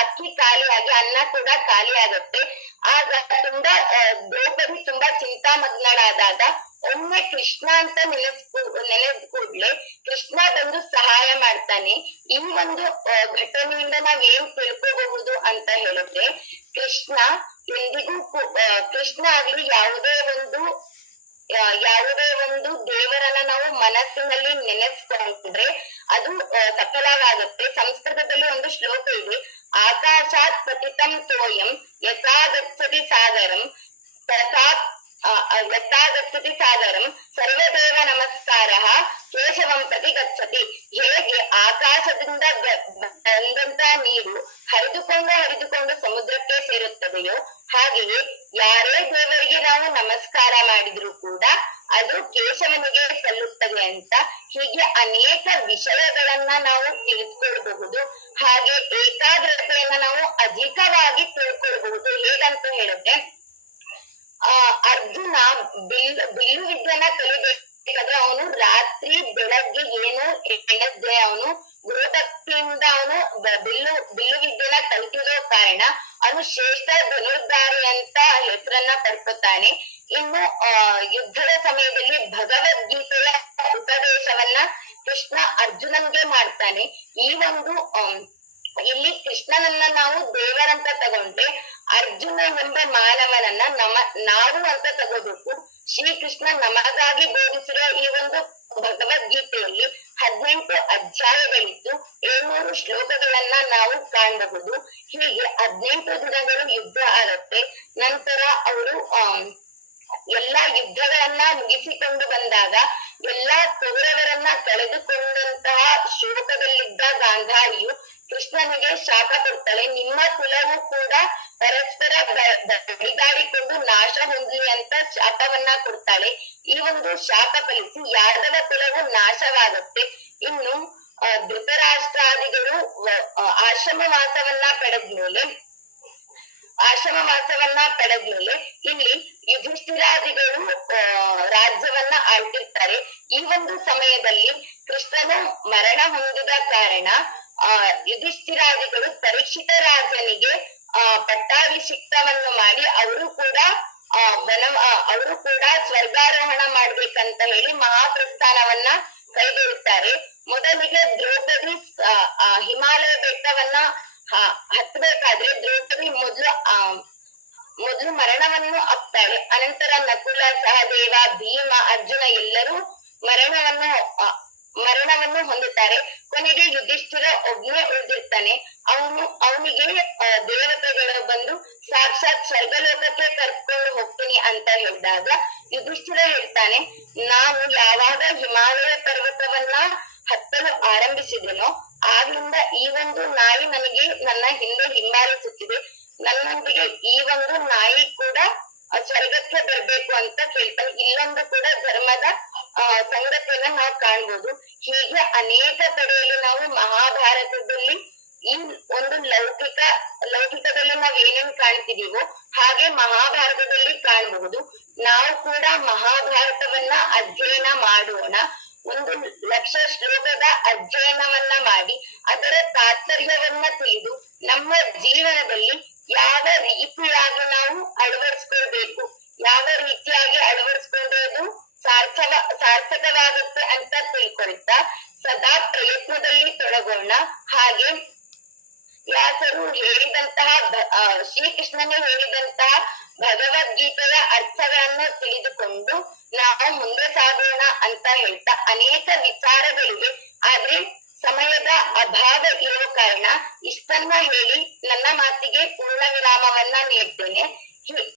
ಅಕ್ಕಿ ಖಾಲಿಯಾಗಿ ಅನ್ನ ಕೂಡ ಖಾಲಿ ಆಗುತ್ತೆ. ಆಗ ದ್ರೌಪದಿ ತುಂಬಾ ಚಿಂತಾಮಗ್ನಳಾದಾಗ ಒಮ್ಮೆ ಕೃಷ್ಣ ಅಂತ ನೆನೆದ ಕೂಡ್ಲೆ ಕೃಷ್ಣ ಬಂದು ಸಹಾಯ ಮಾಡ್ತಾನೆ. ಈ ಒಂದು ಘಟನೆಯಿಂದ ನಾವೇನ್ ತಿಳ್ಕೋಬಹುದು ಅಂತ ಹೇಳಿದ್ರೆ ಕೃಷ್ಣ ಆಗ್ಲಿ ಯಾವುದೇ ಒಂದು ದೇವರನ್ನ ನಾವು ಮನಸ್ಸಿನಲ್ಲಿ ನೆನೆಸ್ಕೊಂಡ್ರೆ ಅದು ಸಫಲವಾಗುತ್ತೆ. ಸಂಸ್ಕೃತದಲ್ಲಿ ಒಂದು ಶ್ಲೋಕ ಇದೆ, ಆಕಾಶಾತ್ ಪತಿತಂ ತೋಯಂ ಯಥಾ ಗಚ್ಚತಿ ಸಾಗರಂ ಸರ್ವದೇವ ನಮಸ್ಕಾರ ಕೇಶವಂ ಪ್ರತಿ ಗಚ್ಚತಿ. ಹೇಗೆ ಆಕಾಶದಿಂದ ಬಂದಂತ ನೀರು ಹರಿದುಕೊಂಡು ಸಮುದ್ರಕ್ಕೆ ಸೇರುತ್ತದೆಯೋ ಹಾಗೆಯೇ ಯಾರೇ ದೇವರಿಗೆ ನಾವು ನಮಸ್ಕಾರ ಮಾಡಿದ್ರು ಕೂಡ ಅದು ಕೇಶವನಿಗೆ ಸಲ್ಲುತ್ತದೆ ಅಂತ. ಹೀಗೆ ಅನೇಕ ವಿಷಯಗಳನ್ನ ನಾವು ತಿಳಿದುಕೊಳ್ಬಹುದು. ಹಾಗೆ ಏಕಾಗ್ರತೆಯನ್ನ ನಾವು ಅಧಿಕವಾಗಿ ತಿಳ್ಕೊಳ್ಬಹುದು. ಹೇಗಂತ ಹೇಳಿದ್ರೆ ಅರ್ಜುನ ಬಿಲ್ಲು ವಿದ್ಯೆನ ಕಲಿಬೇಕಾದ್ರೆ ಅವನು ರಾತ್ರಿ ಬೆಳಗ್ಗೆ ಏನು ಎಣದ್ದೆ ಅವನು ಗುರುಭಕ್ತಿಯಿಂದ ಅವನು ಬಿಲ್ಲು ವಿದ್ಯೆನ ಕಲಿತಿರೋ ಕಾರಣ ಅವನು ಶ್ರೇಷ್ಠ ಧನುರ್ಧಾರಿ ಅಂತ ಹೆಸರನ್ನ ಪಡ್ಕೊತಾನೆ. ಇನ್ನು ಯುದ್ಧದ ಸಮಯದಲ್ಲಿ ಭಗವದ್ಗೀತೆಯ ಉಪದೇಶವನ್ನ ಕೃಷ್ಣ ಅರ್ಜುನನ್ಗೆ ಮಾಡ್ತಾನೆ. ಈ ಒಂದು ಇಲ್ಲಿ ಕೃಷ್ಣನನ್ನ ನಾವು ದೇವರಂತ ತಗೊಂಡ್ರೆ ಅರ್ಜುನ ಎಂಬ ಮಾನವನನ್ನ ನಾವು ಅಂತ ತಗೋಬೇಕು. ಶ್ರೀಕೃಷ್ಣ ನಮಗಾಗಿ ಬೋಧಿಸಿರೋ ಈ ಒಂದು ಭಗವದ್ಗೀತೆಯಲ್ಲಿ 18 ಅಧ್ಯಾಯಗಳಿದ್ದು 700 ಶ್ಲೋಕಗಳನ್ನ ನಾವು ಕಾಣಬಹುದು. ಹೀಗೆ 18 ದಿನಗಳು ಯುದ್ಧ ಆಗತ್ತೆ. ನಂತರ ಅವರು ಎಲ್ಲಾ ಯುದ್ಧಗಳನ್ನ ಮುಗಿಸಿಕೊಂಡು ಬಂದಾಗ ಎಲ್ಲಾ ಕೌರವರನ್ನ ಕಳೆದುಕೊಂಡಂತಹ ಶೋಕದಲ್ಲಿದ್ದ ಗಾಂಧಾರಿಯು ಕೃಷ್ಣನಿಗೆ ಶಾಪ ಕೊಡ್ತಾಳೆ. ನಿಮ್ಮ ಕುಲವು ಕೂಡ ಪರಸ್ಪರ ಬಡಿದಾಡಿಕೊಂಡು ನಾಶ ಹೊಂದಲಿ ಅಂತ ಶಾಪವನ್ನ ಕೊಡ್ತಾಳೆ. ಈ ಒಂದು ಶಾಪ ಫಲಿಸಿ ಯಾದವ ಕುಲವು ನಾಶವಾಗುತ್ತೆ. ಇನ್ನು ಧೃತರಾಷ್ಟ್ರಾದಿಗಳು ಆಶ್ರಮ ವಾಸವನ್ನ ಪಡೆದ್ಮೇಲೆ ಇಲ್ಲಿ ಯುಧಿಷ್ಠಿರ ಯುಧಿಷ್ಠಿರಾದಿಗಳು ರಾಜ್ಯವನ್ನ ಆಳ್ತಿರ್ತಾರೆ. ಈ ಒಂದು ಸಮಯದಲ್ಲಿ ಕೃಷ್ಣನು ಮರಣ ಹೊಂದಿದ ಕಾರಣ ಯುಧಿಷ್ಠಿರಾದಿಗಳು ಪರೀಕ್ಷಿತ ರಾಜನಿಗೆ ಪಟ್ಟಾಭಿಷಿಕ್ತವನ್ನು ಮಾಡಿ ಅವರು ಕೂಡ ಅವರು ಕೂಡ ಸ್ವರ್ಗಾರೋಹಣ ಮಾಡ್ಬೇಕಂತ ಹೇಳಿ ಮಹಾಪ್ರಸ್ಥಾನವನ್ನ ಕೈಗೊಳ್ಳುತ್ತಾರೆ. ಮೊದಲಿಗೆ ದ್ರೌಪದಿ ಹಿಮಾಲಯ ಬೆಟ್ಟವನ್ನ ಹತ್ತಬೇಕಾದ್ರೆ ದ್ರೌಪದಿ ಮೊದಲು ಮರಣವನ್ನು ಅಪ್ತಾಳೆ. ಅನಂತರ ನಕುಲ, ಸಹದೇವ, ಭೀಮ, ಅರ್ಜುನ ಎಲ್ಲರೂ ಮರಣವನ್ನು ಹೊಂದುತ್ತಾರೆ. ಕೊನೆಗೆ ಯುಧಿಷ್ಠಿರ ಒಬ್ನೇ ಉಳಿದಿರ್ತಾನೆ. ಅವನಿಗೆ ದೇವತೆಗಳು ಬಂದು ಸಾಕ್ಷಾತ್ ಸ್ವರ್ಗಲೋಕಕ್ಕೆ ಕರ್ಕೊಂಡು ಹೋಗ್ತೀನಿ ಅಂತ ಹೇಳಿದಾಗ ಯುಧಿಷ್ಠಿರ ಹೇಳ್ತಾನೆ, ನಾನು ಯಾವಾಗ ಹಿಮಾಲಯ ಪರ್ವತವನ್ನ ಹತ್ತಲು ಆರಂಭಿಸಿದೆನೋ ಆಗ್ಲಿಂದ ಈ ಒಂದು ನಾಯಿ ನನಗೆ ನನ್ನ ಹಿಂದೆ ಹಿಂಬಾಲಿಸುತ್ತಿದೆ. ನನ್ನೊಂದಿಗೆ ಈ ಒಂದು ನಾಯಿ ಕೂಡ ಸ್ವರ್ಗಕ್ಕೆ ಬರ್ಬೇಕು ಅಂತ ಕೇಳ್ತಾನೆ. ಇಲ್ಲೊಂದು ಕೂಡ ಧರ್ಮದ ಸಂಗತಿಯನ್ನ ನಾವು ಕಾಣ್ಬೋದು. ಹೀಗೆ ಅನೇಕ ಕಡೆಯಲ್ಲಿ ನಾವು ಮಹಾಭಾರತದಲ್ಲಿ ಈ ಒಂದು ಲೌಕಿಕದಲ್ಲಿ ನಾವ್ ಏನೇನ್ ಕಾಣ್ತಿದೀವೋ ಹಾಗೆ ಮಹಾಭಾರತದಲ್ಲಿ ಕಾಣಬಹುದು. ನಾವು ಕೂಡ ಮಹಾಭಾರತವನ್ನ ಅಧ್ಯಯನ ಮಾಡೋಣ. 1,00,000 ಶ್ಲೋಕದ ಅಧ್ಯಯನವನ್ನ ಮಾಡಿ ಅದರ ತಾತ್ಪರ್ಯವನ್ನ ತಿಳಿದು ನಮ್ಮ ಜೀವನದಲ್ಲಿ ಯಾವ ರೀತಿಯಾಗಿ ನಾವು ಅಳವಡಿಸ್ಕೊಳ್ಬೇಕು, ಯಾವ ರೀತಿಯಾಗಿ ಅಳವಡಿಸ್ಕೊಳ್ಳೋದು ಸಾರ್ಥಕವಾಗುತ್ತೆ ಅಂತ ತಿಳ್ಕೊಳ್ತಾ ಸದಾ ಪ್ರಯತ್ನದಲ್ಲಿ ತೊಡಗೋಣ. ಹಾಗೆ ವ್ಯಾಸರು ಹೇಳಿದಂತಹ ಶ್ರೀಕೃಷ್ಣನು ಹೇಳಿದಂತಹ ಭಗವದ್ಗೀತೆಯ ಅರ್ಥಗಳನ್ನು ತಿಳಿದುಕೊಂಡು ನಾವು ಮುಂದೆ ಸಾಗೋಣ ಅಂತ ಹೇಳ್ತಾ ಅನೇಕ ವಿಚಾರಗಳಿವೆ. ಆದ್ರೆ ಸಮಯದ ಅಭಾವ ಇರೋ ಕಾರಣ ಇಷ್ಟನ್ನ ಹೇಳಿ ನನ್ನ ಮಾತಿಗೆ ಪೂರ್ಣ ವಿರಾಮವನ್ನ ನೀಡ್ತೇನೆ.